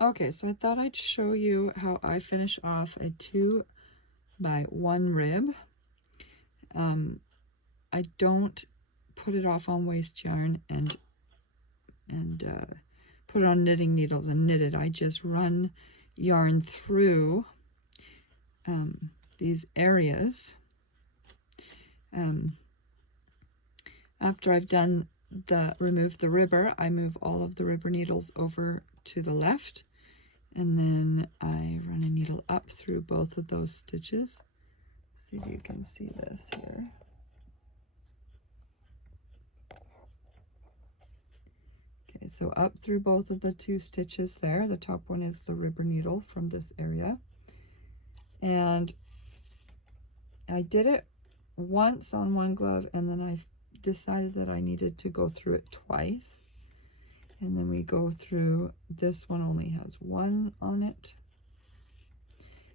Okay, so I thought I'd show you how I finish off a 2x1 rib. I don't put it off on waste yarn and put it on knitting needles and knit it. I just run yarn through these areas. After I've done remove the ribber, I move all of the ribber needles over to the left, and then I run a needle up through both of those stitches. See if you can see this here. Okay, so up through both of the two stitches there. The top one is the ribber needle from this area. And I did it once on one glove, and then I decided that I needed to go through it twice. And then we go through, this one only has one on it.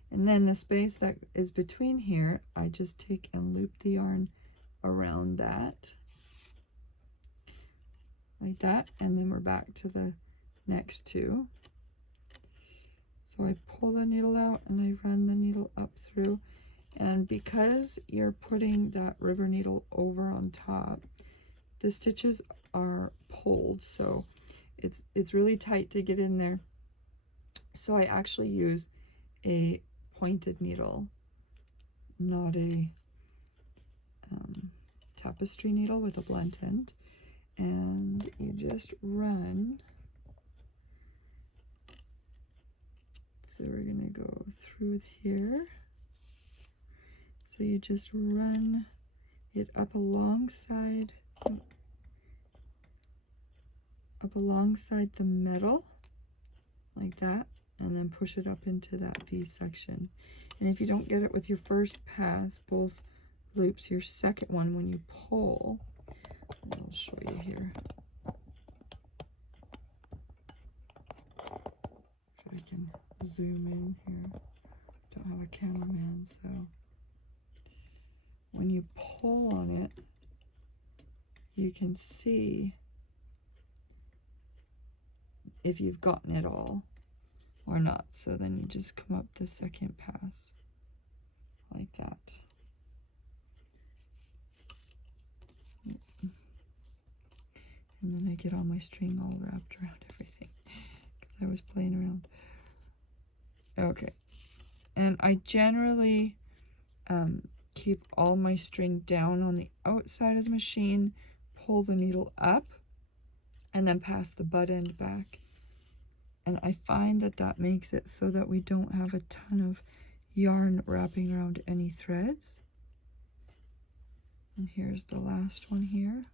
And then the space that is between here, I just take and loop the yarn around that. Like that, and then we're back to the next two. So I pull the needle out and I run the needle up through. And because you're putting that ribber needle over on top, the stitches are pulled, so it's really tight to get in there. So I actually use a pointed needle, not a tapestry needle with a blunt end. And you just run. So we're gonna go through here. So you just run it up alongside the middle, like that, and then push it up into that V section. And if you don't get it with your first pass, both loops, your second one, when you pull, I'll show you here. So I can zoom in here. Don't have a cameraman, so when you pull on it, you can see if you've gotten it all or not. So then you just come up the second pass like that. And then I get all my string all wrapped around everything because I was playing around. Okay, and I generally keep all my string down on the outside of the machine, pull the needle up, and then pass the butt end back. And I find that that makes it so that we don't have a ton of yarn wrapping around any threads. And here's the last one here.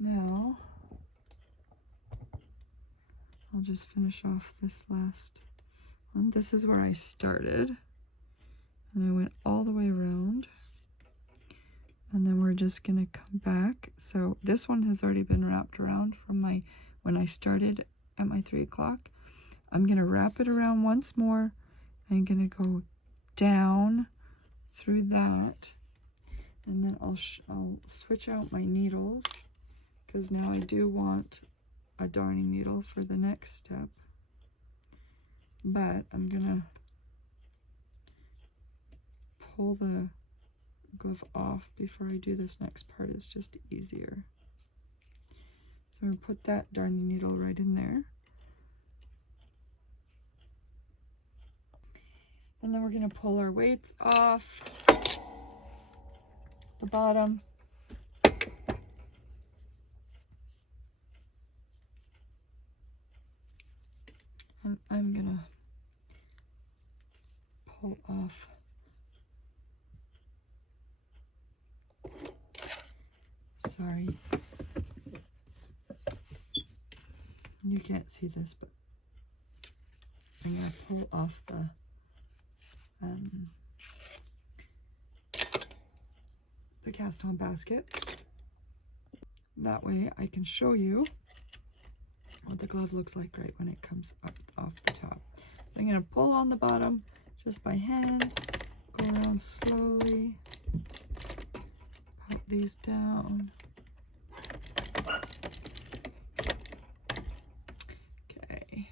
Now, I'll just finish off this last one. This is where I started. And I went all the way around. And then we're just going to come back. So this one has already been wrapped around from when I started at my 3 o'clock. I'm going to wrap it around once more. I'm going to go down through that. And then I'll switch out my needles, because now I do want a darning needle for the next step. But I'm going to pull the glove off before I do this next part. It's just easier. So I'm going to put that darning needle right in there. And then we're going to pull our weights off the bottom. And I'm going to pull off sorry, you can't see this, but I'm going to pull off the cast on basket. That way I can show you what the glove looks like right when it comes up off the top. So I'm going to pull on the bottom just by hand, go around slowly, pop these down. Okay.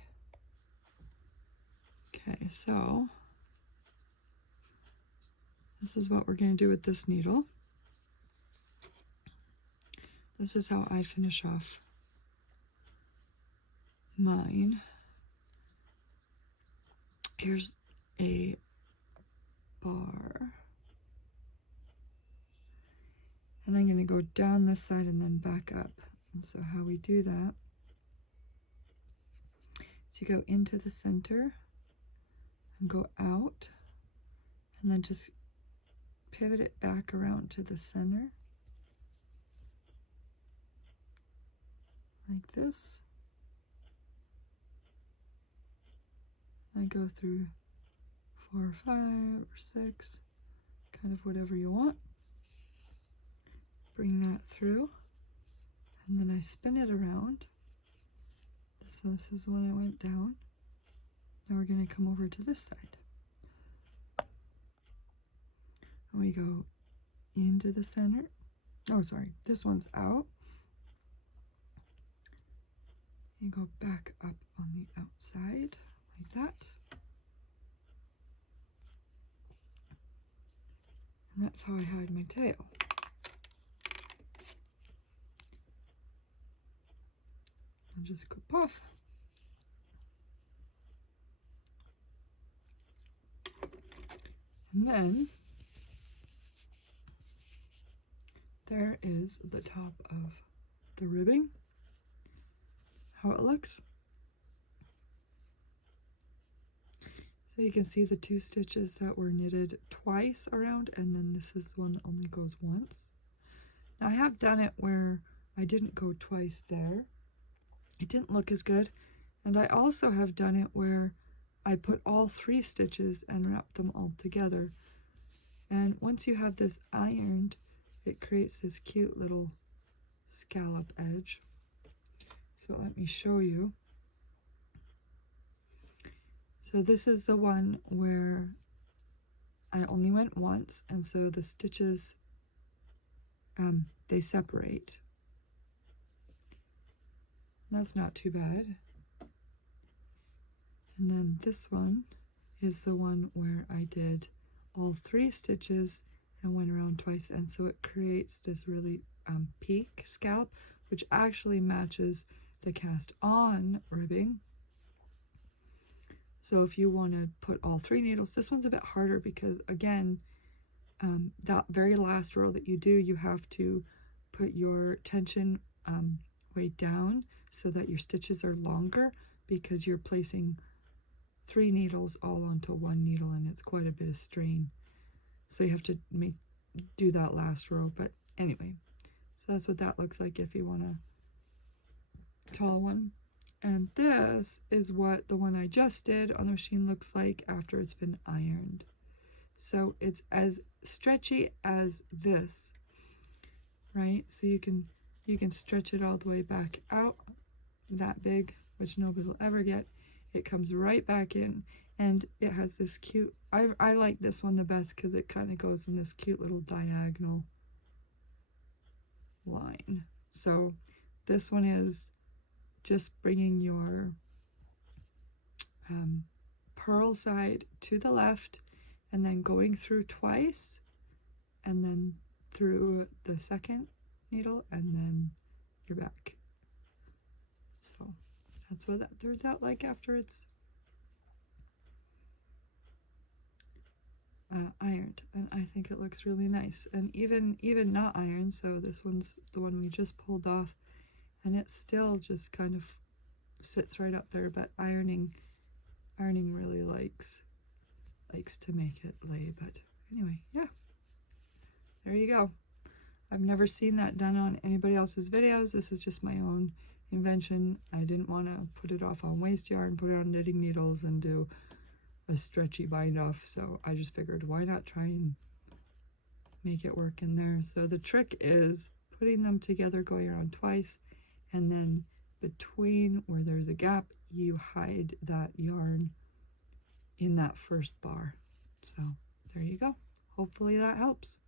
So this is what we're going to do with this needle. This is how I finish off mine. Here's a bar. And I'm going to go down this side and then back up. And so how we do that is you go into the center and go out, and then just pivot it back around to the center like this. I go through 4 or 5 or 6, kind of whatever you want. Bring that through, and then I spin it around. So this is when I went down. Now we're going to come over to this side. And we go into the center. Oh, sorry, this one's out. You go back up on the outside like that. And that's how I hide my tail. And just clip off. And then there is the top of the ribbing, how it looks. So you can see the 2 stitches that were knitted twice around, and then this is the one that only goes once. Now I have done it where I didn't go twice there. It didn't look as good. And I also have done it where I put all 3 stitches and wrap them all together. And once you have this ironed, it creates this cute little scallop edge. So let me show you. So this is the one where I only went once, and so the stitches, they separate. That's not too bad. And then this one is the one where I did all 3 stitches and went around twice, and so it creates this really peak scallop, which actually matches the cast on ribbing. So if you want to put all 3 needles, this one's a bit harder because, again, that very last row that you do, you have to put your tension way down so that your stitches are longer, because you're placing 3 needles all onto 1 needle, and it's quite a bit of strain. So you have to do that last row. But anyway, so that's what that looks like if you want a tall one. And this is what the one I just did on the machine looks like after it's been ironed. So it's as stretchy as this, right? So you can stretch it all the way back out, that big, which nobody will ever get. It comes right back in, and it has this cute, I like this one the best because it kind of goes in this cute little diagonal line. So this one is just bringing your purl side to the left, and then going through twice, and then through the second needle, and then you're back. So that's what that turns out like after it's ironed, and I think it looks really nice. And even not ironed, so this one's the one we just pulled off, and it still just kind of sits right up there. But ironing really likes to make it lay. But anyway, yeah, there you go. I've never seen that done on anybody else's videos. This is just my own invention. I didn't want to put it off on waste yarn, put it on knitting needles, and do a stretchy bind off, so I just figured why not try and make it work in there. So the trick is putting them together, going around twice, and then between where there's a gap, you hide that yarn in that first bar. So there you go. Hopefully that helps.